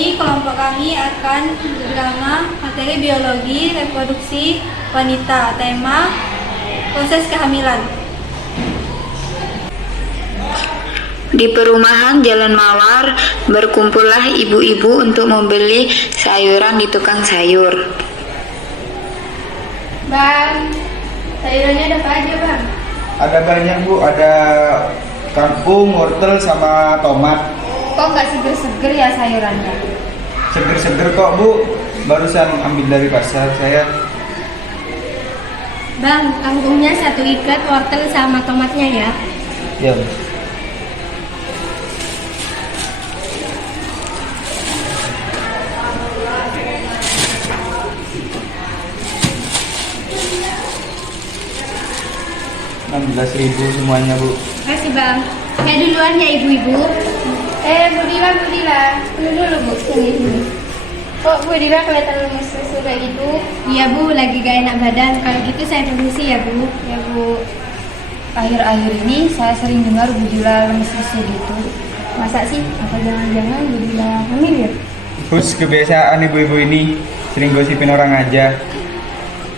ini kelompok kami akan berdrama materi biologi reproduksi wanita, tema proses kehamilan. Di perumahan Jalan Mawar, berkumpullah ibu-ibu untuk membeli sayuran di tukang sayur. Bang, sayurannya ada apa aja bang? Ada banyak Bu, ada kangkung, wortel, sama tomat. Kok nggak seger-seger ya sayurannya? Seger-seger kok Bu, barusan ambil dari pasar saya. Bang, kangkungnya 1 ikat, wortel sama tomatnya ya. Ya. Rp16.000 semuanya Bu. Makasih bang. Saya duluan ya ibu-ibu. Budila. Dulu bu, sini. Kok Bu Dila kelihatan lemes susu kayak gitu? Iya Bu, lagi gak enak badan. Kalau gitu saya permisi ya Bu. Ya Bu, akhir-akhir ini saya sering dengar Bu Dila lemes susu gitu. Masa sih? Apa jangan-jangan Bu Dila hamil ya? Terus kebiasaan ibu-ibu ini sering gosipin orang aja.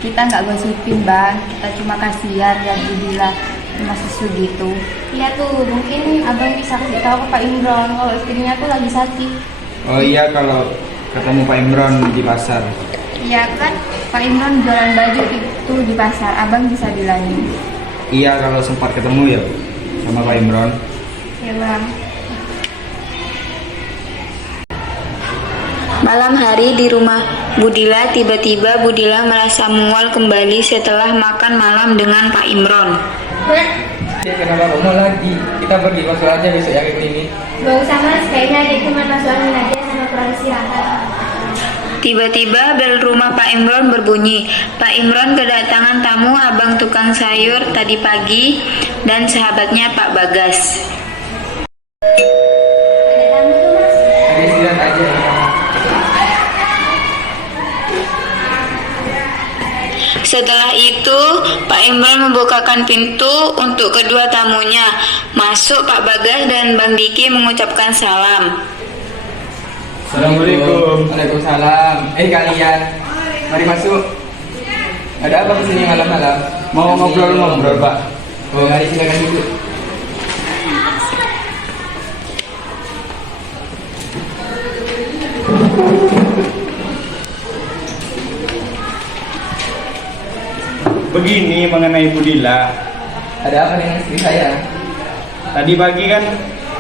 Kita nggak gosipin Bang, kita cuma kasihan ya Bu Dila lemes susu gitu. Iya tuh, mungkin abang bisa kasih tahu ke Pak Imron kalau istrinya tuh lagi sakit. Oh iya, kalau ketemu Pak Imron di pasar. Iya kan, Pak Imron jualan baju itu di pasar, Abang bisa bilangin. Iya, kalau sempat ketemu ya Bu, sama Pak Imron. Ya bang. Malam hari di rumah Budila, tiba-tiba Budila merasa mual kembali setelah makan malam dengan Pak Imron. Kenapa kamu lagi? Kita pergi konsul aja besok ya ke klinik. Gak usah mas, kayaknya dia cuma masuk angin aja sama kurang istirahat. Tiba-tiba bel rumah Pak Imron berbunyi. Pak Imron kedatangan tamu abang tukang sayur tadi pagi dan sahabatnya Pak Bagas. Ada tamu tuh mas. Ada istirahat aja. Setelah itu, Pak Imron membukakan pintu untuk kedua tamunya. Masuk Pak Bagas dan Bang Diki mengucapkan salam. Assalamualaikum. Waalaikumsalam. Kalian, mari masuk. Ada apa kesini malam-malam? Mau ngobrol-ngobrol Pak. Oh, mari silakan duduk. Begini mengenai Budila. Ada apa dengan istri saya? Tadi pagi kan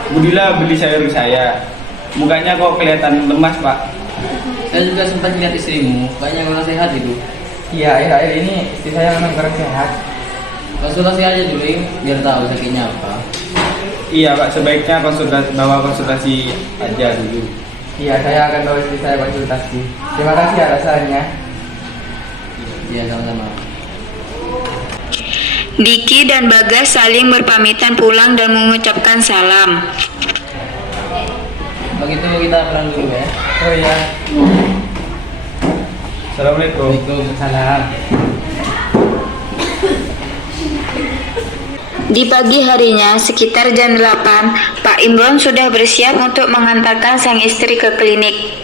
Budila beli sayur ke saya. Mukanya kok kelihatan lemas Pak. Saya juga sempat lihat istrimu, kayaknya kurang sehat itu. Iya, akhir-akhir ini istri saya memang kurang sehat. Konsultasi aja dulu ya, biar tahu sakitnya apa. Iya Pak, sebaiknya konsultasi aja dulu. Iya, saya akan bawa istri saya konsultasi. Terima kasih ya rasanya. Iya, sama-sama. Diki dan Bagas saling berpamitan pulang dan mengucapkan salam. Begitu kita pulang dulu ya. Oh iya. Assalamualaikum. Waalaikumsalam. Di pagi harinya, sekitar jam 8, Pak Imron sudah bersiap untuk mengantarkan sang istri ke klinik.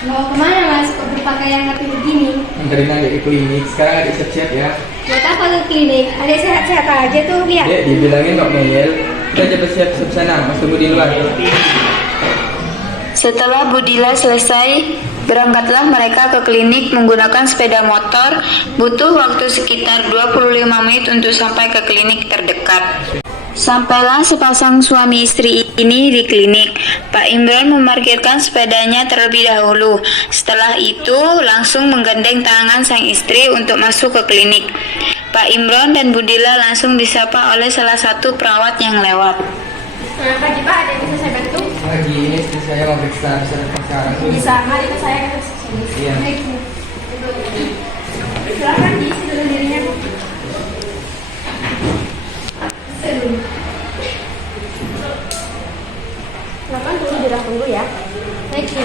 Mau kemana mas? Kok berpakaian rapi begini? Dari nanya ke klinik, sekarang ada siap-siap ya. Buat apa ke klinik? Ada sehat-sehat aja tuh lihat. Dek, dibilangin kok Mel. Kita aja bersiap-siap sana, mas tunggu di luar. Setelah Budila selesai, berangkatlah mereka ke klinik menggunakan sepeda motor. Butuh waktu sekitar 25 menit untuk sampai ke klinik terdekat. Sampailah sepasang suami istri ini di klinik. Pak Imron memarkirkan sepedanya terlebih dahulu. Setelah itu, langsung menggandeng tangan sang istri untuk masuk ke klinik. Pak Imron dan Budila langsung disapa oleh salah satu perawat yang lewat. Selamat pagi Pak, ada yang bisa saya bantu? Pagi ini istri saya mau periksa sekarang. Bisa, mari ke saya ke sini. Iya. Baik, Bu. Silakan diisi dulu dirinya Bu. Silakan dulu di ruang tunggu ya. Baik, Bu.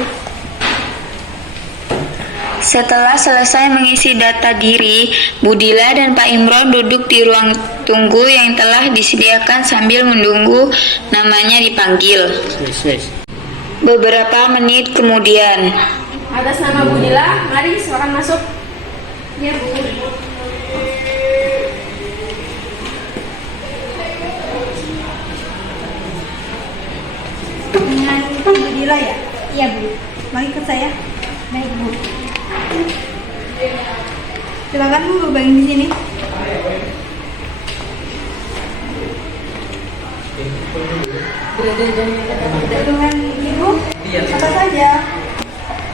Setelah selesai mengisi data diri, Budila dan Pak Imron duduk di ruang tunggu yang telah disediakan sambil menunggu namanya dipanggil. Beberapa menit kemudian, Atas nama Budila, mari silakan masuk. Ya, Bu. Dengan Budila ya? Iya, Bu. Mari ikut saya. Baik, Bu. Silakan Bu, berbaring di sini. Dengan Ibu, apa saja?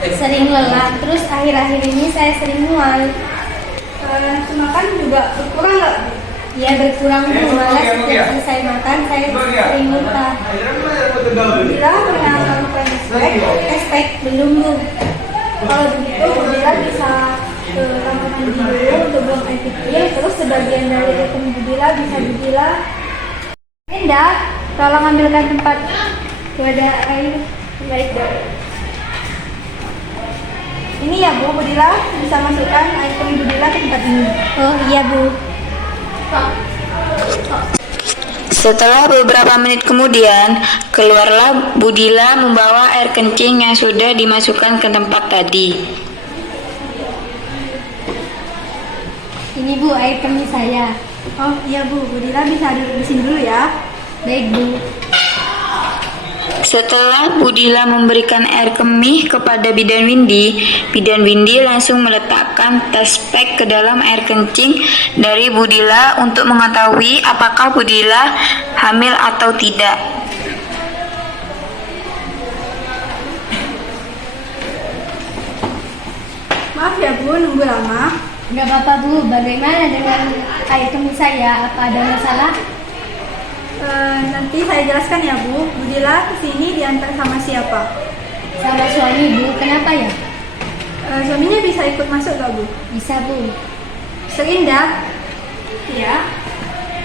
Sering lelah, terus akhir-akhir ini saya sering mual. Nafsu makan juga berkurang nggak? Ya berkurang, Bu. Malah setiap selesai makan saya sering muntah. Budila pernah melakukan Aspek belum, Bu. Kalau begitu, Budila bisa ke kamar mandi dulu untuk buang air kecil. Terus sebagian dari rekening Budila bisa Budila. Indah, tolong ambilkan tempat wadah air. Baik, Dok. Ini ya Bu, Budila bisa masukkan air kering Budila ke tempat ini. Oh iya, Bu. setelah beberapa menit kemudian, keluarlah Budila membawa air kencing yang sudah dimasukkan ke tempat tadi. Ini, Bu, air kemih saya. Oh iya Bu, Budila bisa duduk di sini dulu ya. Baik, Bu. Setelah Budila memberikan air kemih kepada Bidan Windi langsung meletakkan tes pack ke dalam air kencing dari Budila untuk mengetahui apakah Budila hamil atau tidak. Maaf ya Bu, nunggu lama. Nggak apa-apa, Bu. Bagaimana dengan air kemih saya? Apa ada masalah? Nanti saya jelaskan ya Bu. Budila kesini diantar sama siapa? Sama suami, Bu. Kenapa ya? Suaminya bisa ikut masuk gak Bu? Bisa, Bu. Serindah. Iya.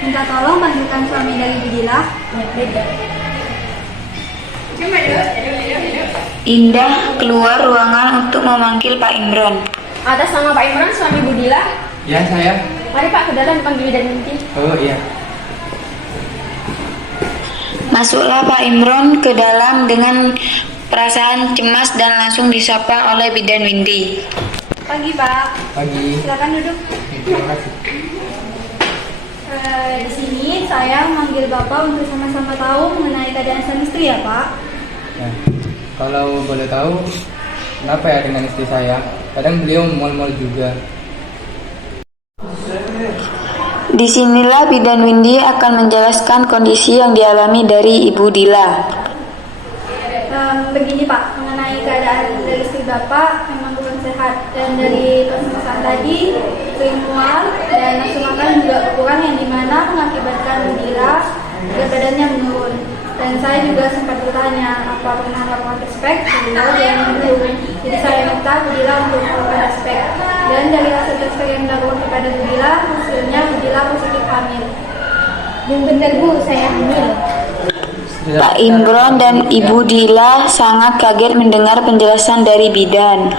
Minta tolong panggilkan suami dari Budila. Ya, baik, Dok. Indah keluar ruangan untuk memanggil Pak Imron. Atas nama Pak Imron, suami Budila. Ya, saya. Mari, Pak, ke dalam panggil Bidan Windi. Oh iya. Masuklah Pak Imron ke dalam dengan perasaan cemas dan langsung disapa oleh Bidan Windi. Pagi Pak. Pagi. Silakan duduk. Terima kasih. Di sini saya memanggil Bapak untuk sama-sama tahu mengenai keadaan sang istri ya Pak. Ya. Kalau boleh tahu, kenapa ya dengan istri saya? Kadang beliau mual-mual juga. Disinilah Bidan Windi akan menjelaskan kondisi yang dialami dari Ibu Dila. Begini Pak, mengenai keadaan dari istri Bapak memang kurang sehat, dan dari pemeriksaan tadi sering mual dan nafsu makan juga berkurang, yang dimana mengakibatkan Budila berat badannya menurun. Dan saya juga sempat bertanya apa pernah melakukan tespek, beliau yang belum. Jadi saya minta Budila untuk melakukan tespek. Dan dari hasil tespek yang dilakukan kepada Budila, hasilnya Budila positif hamil. Yang benar, Bu, saya hamil. Pak Imron dan Ibu Dila sangat kaget mendengar penjelasan dari Bidan.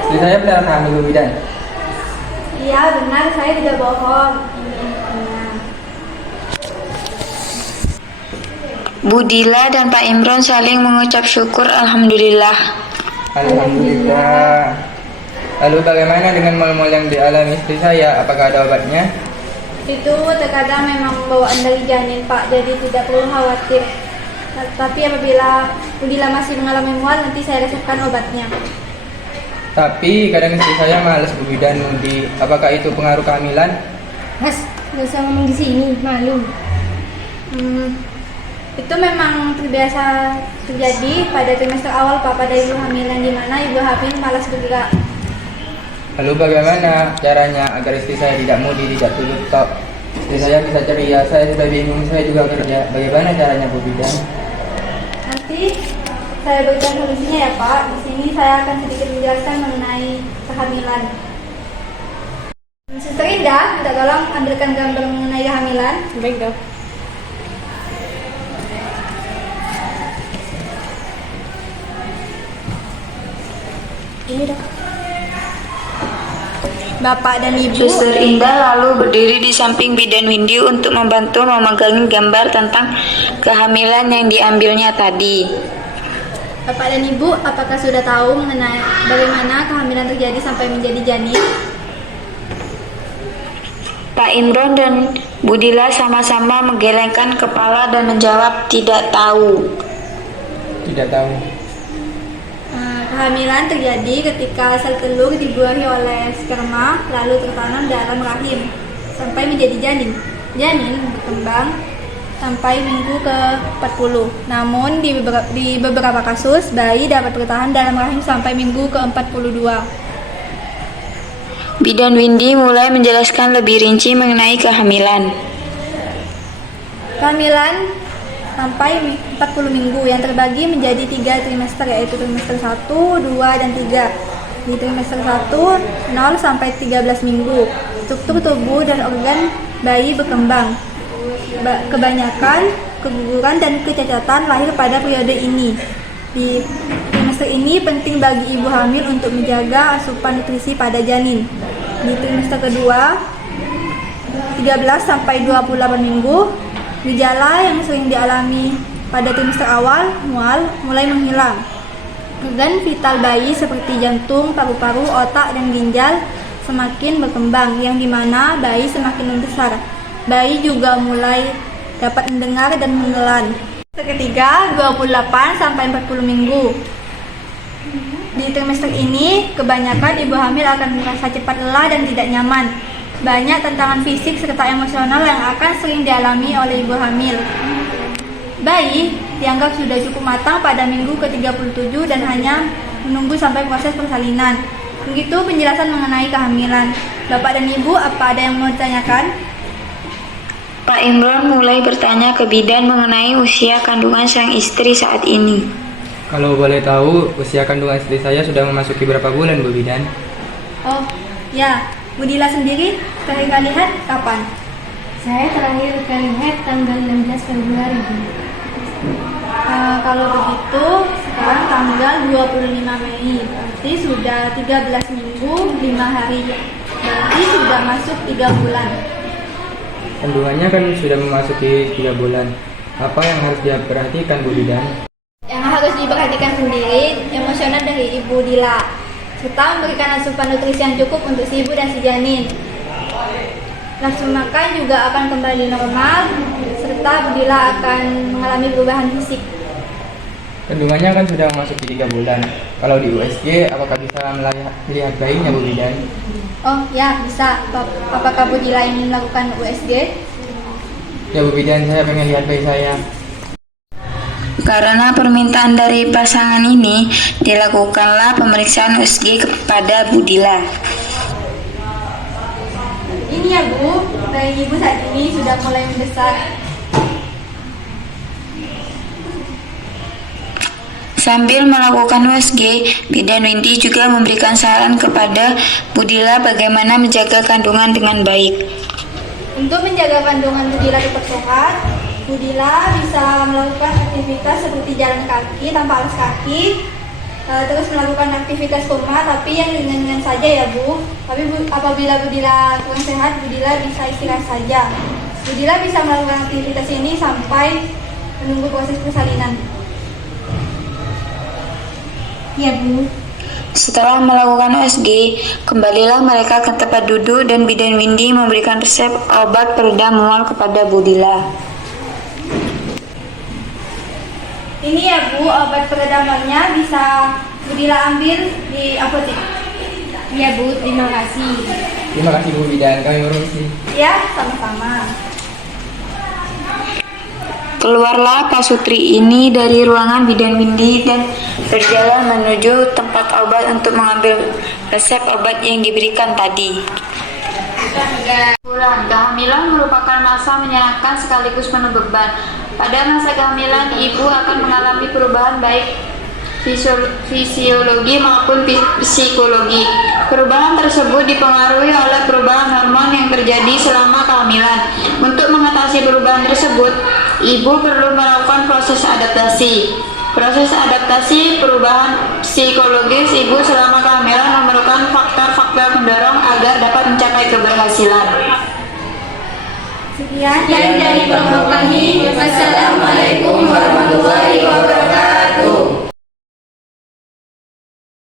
Istri saya benar hamil Bu Bidan. Iya benar, saya tidak bohong. Ini infonya. Bu Dila dan Pak Imron saling mengucap syukur alhamdulillah. Alhamdulillah. Lalu bagaimana dengan mal-mal yang dialami istri saya? Apakah ada obatnya? Itu terkadang memang bawaan dari janin Pak, jadi tidak perlu khawatir. Tapi apabila Budila masih mengalami mual, nanti saya resepkan obatnya. Tapi kadang istri saya malas Bu Bidan Windi. Apakah itu pengaruh kehamilan? Mas, nggak usah ngomong di sini, malu. Itu memang terbiasa terjadi pada trimester awal Pak, pada ibu hamil, yang dimana ibu hamil malas bergerak. Lalu bagaimana caranya agar istri saya tidak mudi, tidak tutup top? Istri saya bisa ceria, saya sudah bingung, saya juga kerja. Bagaimana caranya Bu Bidan? Nanti saya berikan solusinya ya Pak. Di sini saya akan sedikit menjelaskan mengenai kehamilan. Suster Indah, minta tolong ambilkan gambar mengenai kehamilan. Baik, Dok. Ini dah. Bapak dan Ibu. Suster Indah lalu berdiri di samping bidan Windy untuk membantu memegangi gambar tentang kehamilan yang diambilnya tadi. Bapak dan Ibu, apakah sudah tahu mengenai bagaimana kehamilan terjadi sampai menjadi janin? Pak Imron dan Budila sama-sama menggelengkan kepala dan menjawab tidak tahu. Tidak tahu. Kehamilan terjadi ketika sel telur dibuahi oleh sperma lalu tertanam dalam rahim sampai menjadi janin. Janin berkembang sampai minggu ke-40. Namun di beberapa kasus bayi dapat bertahan dalam rahim sampai minggu ke-42. Bidan Windy mulai menjelaskan lebih rinci mengenai kehamilan. Kehamilan sampai 40 minggu yang terbagi menjadi 3 trimester, yaitu trimester 1, 2, dan 3. Di trimester 1, 0 sampai 13 minggu, struktur tubuh dan organ bayi berkembang. Kebanyakan keguguran dan kecacatan lahir pada periode ini. Di trimester ini penting bagi ibu hamil untuk menjaga asupan nutrisi pada janin. Di trimester kedua, 13 sampai 28 minggu, gejala yang sering dialami pada trimester awal mulai menghilang. Organ vital bayi seperti jantung, paru-paru, otak, dan ginjal semakin berkembang, yang dimana bayi semakin membesar. Bayi juga mulai dapat mendengar dan menelan. Ketiga, 28 sampai 40 minggu. Di trimester ini, kebanyakan ibu hamil akan merasa cepat lelah dan tidak nyaman. Banyak tantangan fisik serta emosional yang akan sering dialami oleh ibu hamil. Bayi dianggap sudah cukup matang pada minggu ke-37 dan hanya menunggu sampai proses persalinan. Begitu penjelasan mengenai kehamilan. Bapak dan Ibu, apa ada yang mau ditanyakan? Pak Imron mulai bertanya ke bidan mengenai usia kandungan sang istri saat ini. Kalau boleh tahu, usia kandungan istri saya sudah memasuki berapa bulan, Bu Bidan? Oh, ya. Budila sendiri terakhir kali lihat kapan? Saya terakhir kali lihat tanggal 16 Februari. Kalau begitu, sekarang tanggal 25 Mei, berarti sudah 13 minggu 5 hari. Berarti sudah masuk 3 bulan. Kandungannya kan sudah memasuki 3 bulan. Apa yang harus dia perhatikan, Bu Bidan? Yang harus diperhatikan sendiri, emosional dari Ibu Dila, serta memberikan asupan nutrisi yang cukup untuk si ibu dan si janin. Nafsu makan juga akan kembali normal, serta Budila akan mengalami perubahan fisik. Kandungannya kan sudah memasuki 3 bulan. Kalau di USG, apakah bisa melihat bayinya, Bu Bidan? Oh ya, bisa. Apakah Budila ingin melakukan USG? Ya, Bu Bidan, saya pengen lihat bayi saya. Karena permintaan dari pasangan ini, dilakukanlah pemeriksaan USG kepada Budila. Ini ya Bu, bayi ibu saat ini sudah mulai membesar. Sambil melakukan USG, bidan Windy juga memberikan saran kepada Budila bagaimana menjaga kandungan dengan baik. Untuk menjaga kandungan Budila tetap sehat, Budila bisa melakukan aktivitas seperti jalan kaki tanpa alas kaki, terus melakukan aktivitas rumah tapi yang ringan-ringan saja ya Bu. Tapi apabila Budila kurang sehat, Budila bisa istirahat saja. Budila bisa melakukan aktivitas ini sampai menunggu proses persalinan. Ya Bu. Setelah melakukan USG, kembalilah mereka ke tempat duduk dan bidan Windy memberikan resep obat peredam mual kepada Budila. Ini ya Bu, obat peredamannya bisa Budila ambil di apotek. Ya Bu, terima kasih. Terima kasih, Bu Bidan, kami permisi. Ya, sama-sama. Keluarlah Pak Sutri ini dari ruangan bidan Windy dan berjalan menuju tempat obat untuk mengambil resep obat yang diberikan tadi. Kehamilan merupakan masa menyenangkan sekaligus penuh beban. Pada masa kehamilan, ibu akan mengalami perubahan baik fisiologi maupun psikologi. Perubahan tersebut dipengaruhi oleh perubahan hormon yang terjadi selama kehamilan. Untuk mengatasi perubahan tersebut, ibu perlu melakukan proses adaptasi. Proses adaptasi perubahan psikologis ibu selama kehamilan memerlukan faktor-faktor pendorong agar dapat mencapai keberhasilan. Sekian dari kelompok kami. Wassalamualaikum